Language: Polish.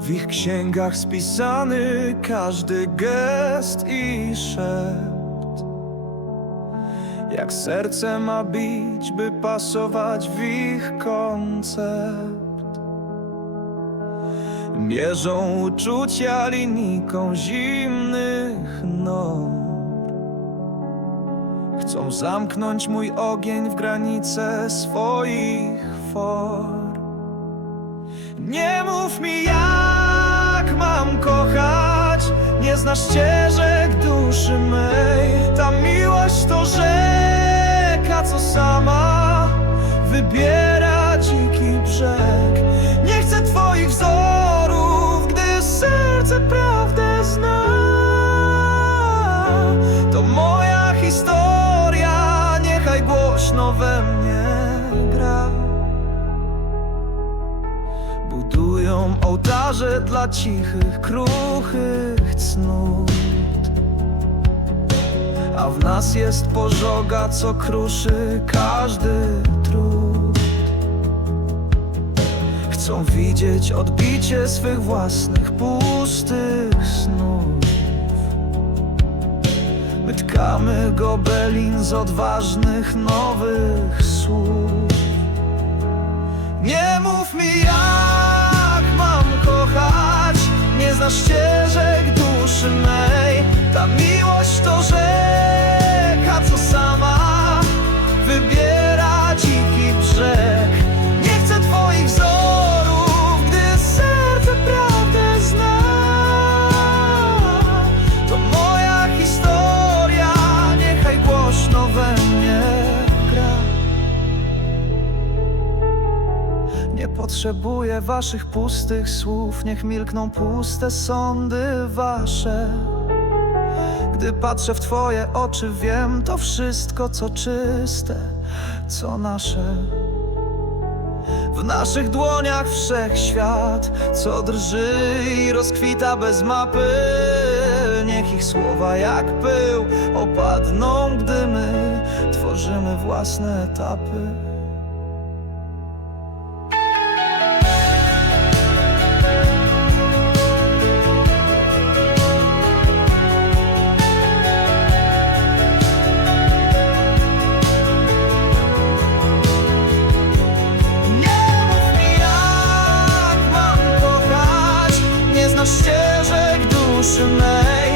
W ich księgach spisany każdy gest i szept. Jak serce ma bić, by pasować w ich koncept. Mierzą uczucia linijką zimnych nor Chcą zamknąć mój ogień w granice swoich form. Nie mów mi Znasz ścieżek duszy mej. Ta miłość to rzeka, co sama Wybiera dziki brzeg. Nie chcę twoich wzorów Gdy serce prawdę zna. To moja historia Niechaj głośno we mnie gra. Budują ołtarze dla cichych, kruchych A w nas jest pożoga, co kruszy każdy trud. Chcą widzieć odbicie swych własnych pustych snów. My tkamy gobelin z odważnych nowych słów. Nie mów mi jak potrzebuję waszych pustych słów, niech milkną puste sądy wasze. Gdy patrzę w twoje oczy, wiem to wszystko, co czyste, co nasze. W naszych dłoniach wszechświat, co drży i rozkwita bez mapy. Niech ich słowa jak pył opadną, gdy my tworzymy własne etapy. Ścieżek duszy